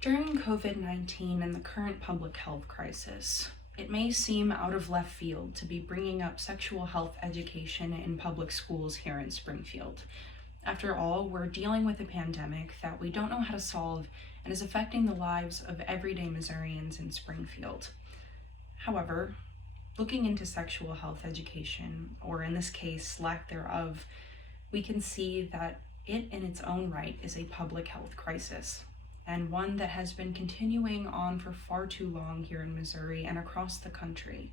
During COVID-19 and the current public health crisis, it may seem out of left field to be bringing up sexual health education in public schools here in Springfield. After all, we're dealing with a pandemic that we don't know how to solve and is affecting the lives of everyday Missourians in Springfield. However, looking into sexual health education, or in this case, lack thereof, we can see that it in its own right is a public health crisis, and one that has been continuing on for far too long here in Missouri and across the country.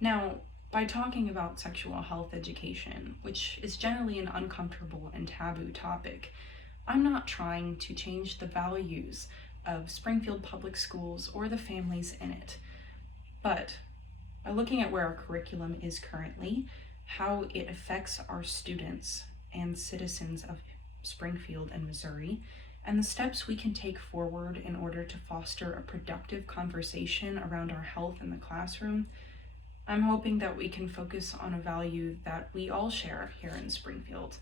Now, by talking about sexual health education, which is generally an uncomfortable and taboo topic, I'm not trying to change the values of Springfield Public Schools or the families in it, but by looking at where our curriculum is currently, how it affects our students and citizens of Springfield and Missouri, and the steps we can take forward in order to foster a productive conversation around our health in the classroom, I'm hoping that we can focus on a value that we all share here in Springfield,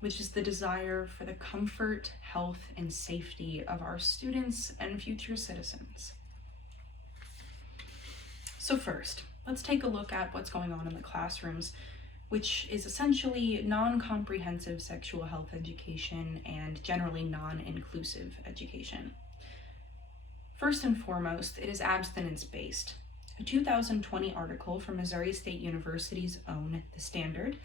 which is the desire for the comfort, health, and safety of our students and future citizens. So first, let's take a look at what's going on in the classrooms, which is essentially non-comprehensive sexual health education and generally non-inclusive education. First and foremost, it is abstinence-based. A 2020 article from Missouri State University's own The Standard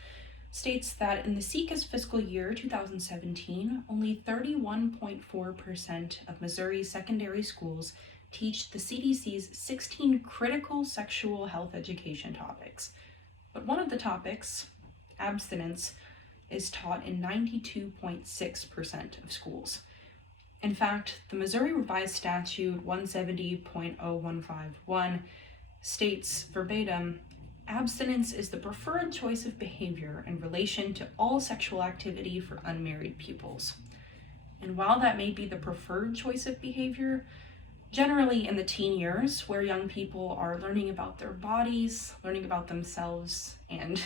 states that in the SECA's fiscal year 2017, only 31.4% of Missouri's secondary schools teach the CDC's 16 critical sexual health education topics. But one of the topics, abstinence, is taught in 92.6% of schools. In fact, the Missouri Revised Statute 170.0151 states verbatim, abstinence is the preferred choice of behavior in relation to all sexual activity for unmarried pupils. And while that may be the preferred choice of behavior, generally in the teen years, where young people are learning about their bodies, learning about themselves, and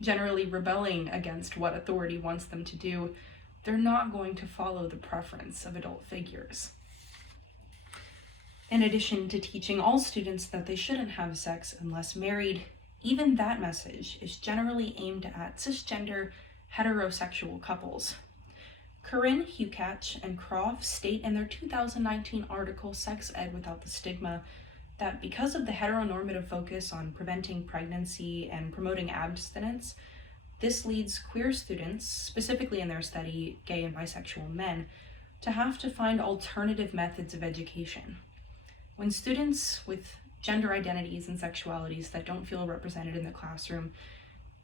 generally rebelling against what authority wants them to do, they're not going to follow the preference of adult figures. In addition to teaching all students that they shouldn't have sex unless married, even that message is generally aimed at cisgender heterosexual couples. Corinne, Hukatch, and Croft state in their 2019 article, Sex Ed Without the Stigma, that because of the heteronormative focus on preventing pregnancy and promoting abstinence, this leads queer students, specifically in their study, gay and bisexual men, to have to find alternative methods of education. When students with gender identities and sexualities that don't feel represented in the classroom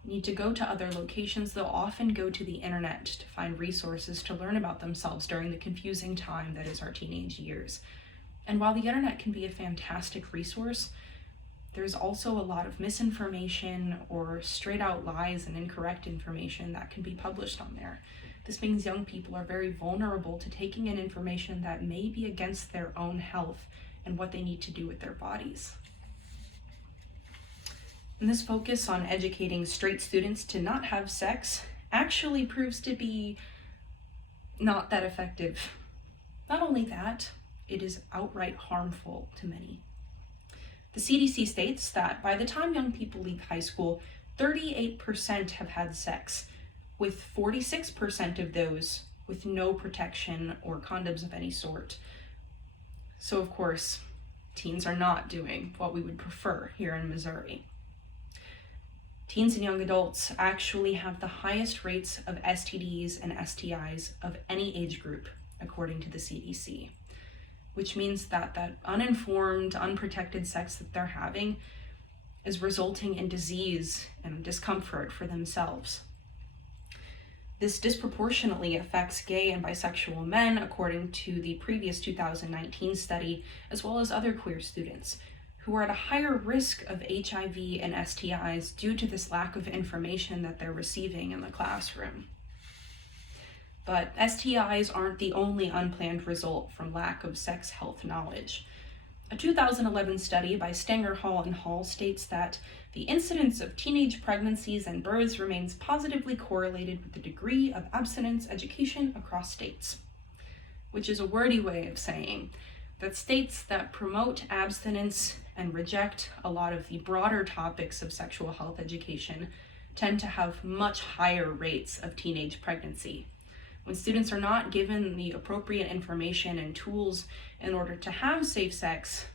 need to go to other locations, they'll often go to the internet to find resources to learn about themselves during the confusing time that is our teenage years. And while the internet can be a fantastic resource, there's also a lot of misinformation or straight out lies and incorrect information that can be published on there. This means young people are very vulnerable to taking in information that may be against their own health and what they need to do with their bodies. And this focus on educating straight students to not have sex actually proves to be not that effective. Not only that, it is outright harmful to many. The CDC states that by the time young people leave high school, 38% have had sex, with 46% of those with no protection or condoms of any sort. So of course, teens are not doing what we would prefer here in Missouri. Teens and young adults actually have the highest rates of STDs and STIs of any age group, according to the CDC, which means that uninformed, unprotected sex that they're having is resulting in disease and discomfort for themselves. This disproportionately affects gay and bisexual men, according to the previous 2019 study, as well as other queer students, who are at a higher risk of HIV and STIs due to this lack of information that they're receiving in the classroom. But STIs aren't the only unplanned result from lack of sex health knowledge. A 2011 study by Stenger, Hall, and Hall states that the incidence of teenage pregnancies and births remains positively correlated with the degree of abstinence education across states. which is a wordy way of saying that states that promote abstinence and reject a lot of the broader topics of sexual health education tend to have much higher rates of teenage pregnancy. When students are not given the appropriate information and tools in order to have safe sex,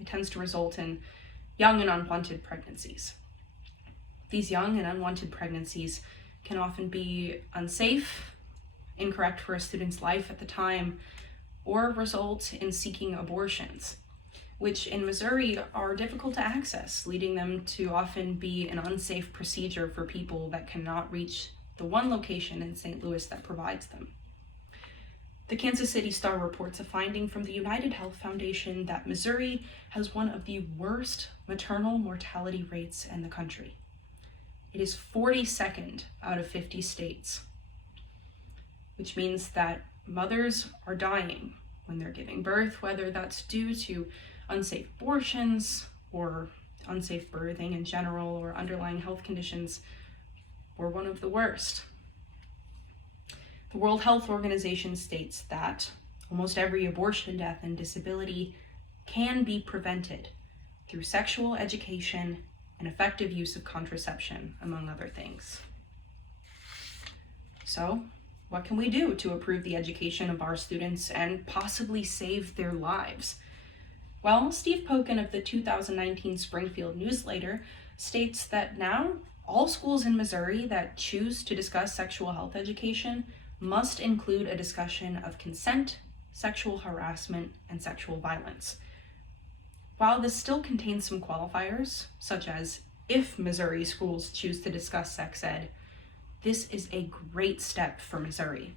it tends to result in young and unwanted pregnancies. These young and unwanted pregnancies can often be unsafe, incorrect for a student's life at the time, or result in seeking abortions, which in Missouri are difficult to access, leading them to often be an unsafe procedure for people that cannot reach the one location in St. Louis that provides them. The Kansas City Star reports a finding from the United Health Foundation that Missouri has one of the worst maternal mortality rates in the country. It is 42nd out of 50 states, which means that mothers are dying when they're giving birth, whether that's due to unsafe abortions or unsafe birthing in general or underlying health conditions, or one of the worst. The World Health Organization states that almost every abortion, death, and disability can be prevented through sexual education and effective use of contraception, among other things. So, what can we do to improve the education of our students and possibly save their lives? Well, Steve Pokin of the 2019 Springfield Newsletter states that now all schools in Missouri that choose to discuss sexual health education must include a discussion of consent, sexual harassment, and sexual violence. While this still contains some qualifiers, such as if Missouri schools choose to discuss sex ed, this is a great step for Missouri.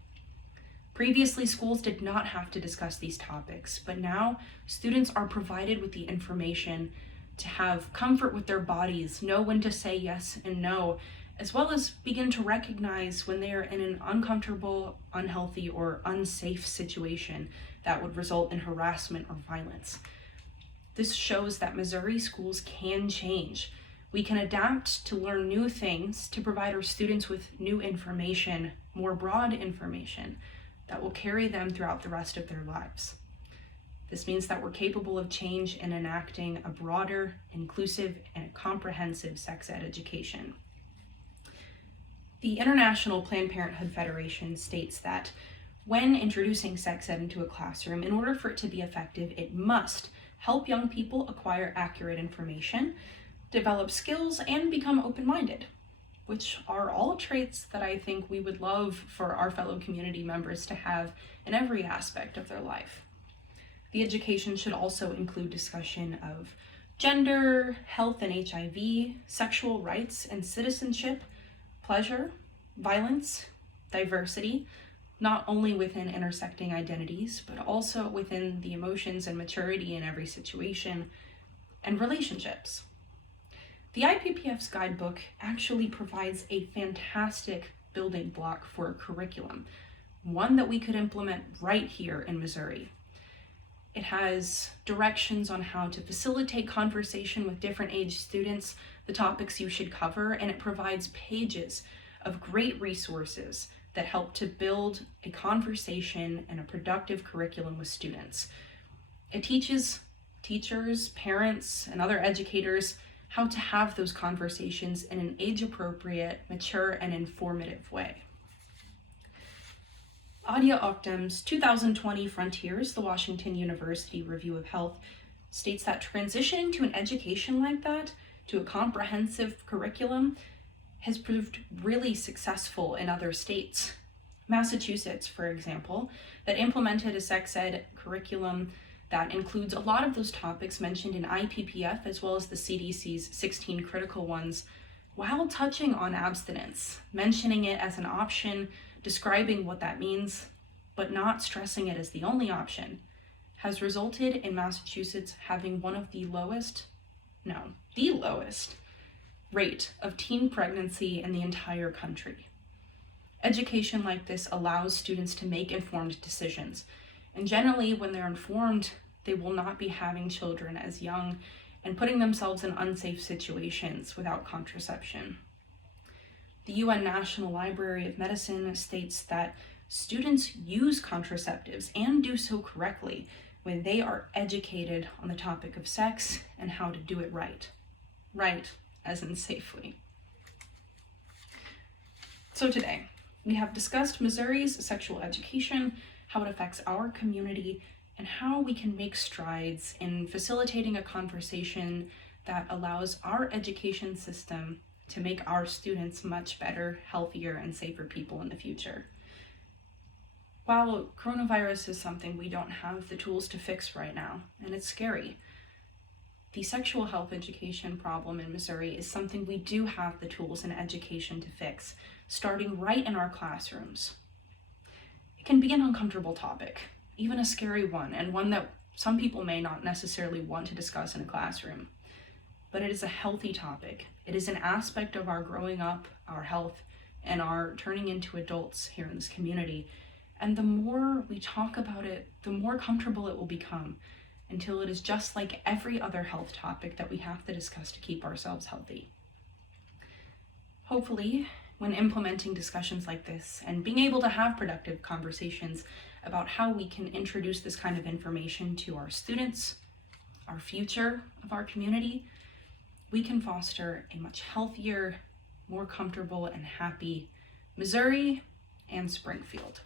Previously, schools did not have to discuss these topics, but now students are provided with the information to have comfort with their bodies, know when to say yes and no, as well as begin to recognize when they are in an uncomfortable, unhealthy, or unsafe situation that would result in harassment or violence. This shows that Missouri schools can change. We can adapt to learn new things to provide our students with new information, more broad information, that will carry them throughout the rest of their lives. This means that we're capable of change and enacting a broader, inclusive, and comprehensive sex ed education. The International Planned Parenthood Federation states that when introducing sex ed into a classroom, in order for it to be effective, it must help young people acquire accurate information, develop skills, and become open-minded, which are all traits that I think we would love for our fellow community members to have in every aspect of their life. The education should also include discussion of gender, health and HIV, sexual rights and citizenship, pleasure, violence, diversity, not only within intersecting identities, but also within the emotions and maturity in every situation, and relationships. The IPPF's guidebook actually provides a fantastic building block for a curriculum, one that we could implement right here in Missouri. It has directions on how to facilitate conversation with different age students, the topics you should cover, and it provides pages of great resources that help to build a conversation and a productive curriculum with students. It teaches teachers, parents, and other educators how to have those conversations in an age-appropriate, mature, and informative way. Adia Okdem's 2020 Frontiers, the Washington University Review of Health, states that transitioning to an education like that, to a comprehensive curriculum, has proved really successful in other states. Massachusetts, for example, that implemented a sex ed curriculum that includes a lot of those topics mentioned in IPPF as well as the CDC's 16 critical ones, while touching on abstinence, mentioning it as an option, describing what that means, but not stressing it as the only option, has resulted in Massachusetts having one of the lowest rate of teen pregnancy in the entire country. Education like this allows students to make informed decisions, and generally when they're informed, they will not be having children as young and putting themselves in unsafe situations without contraception. The UN National Library of Medicine states that students use contraceptives and do so correctly when they are educated on the topic of sex and how to do it right. Right, as in safely. So today, we have discussed Missouri's sexual education, how it affects our community, and how we can make strides in facilitating a conversation that allows our education system to make our students much better, healthier, and safer people in the future. While coronavirus is something we don't have the tools to fix right now, and it's scary, the sexual health education problem in Missouri is something we do have the tools and education to fix, starting right in our classrooms. It can be an uncomfortable topic, even a scary one, and one that some people may not necessarily want to discuss in a classroom. But it is a healthy topic. It is an aspect of our growing up, our health, and our turning into adults here in this community. And the more we talk about it, the more comfortable it will become, until it is just like every other health topic that we have to discuss to keep ourselves healthy. Hopefully, when implementing discussions like this and being able to have productive conversations about how we can introduce this kind of information to our students, our future of our community, we can foster a much healthier, more comfortable, and happy Missouri and Springfield.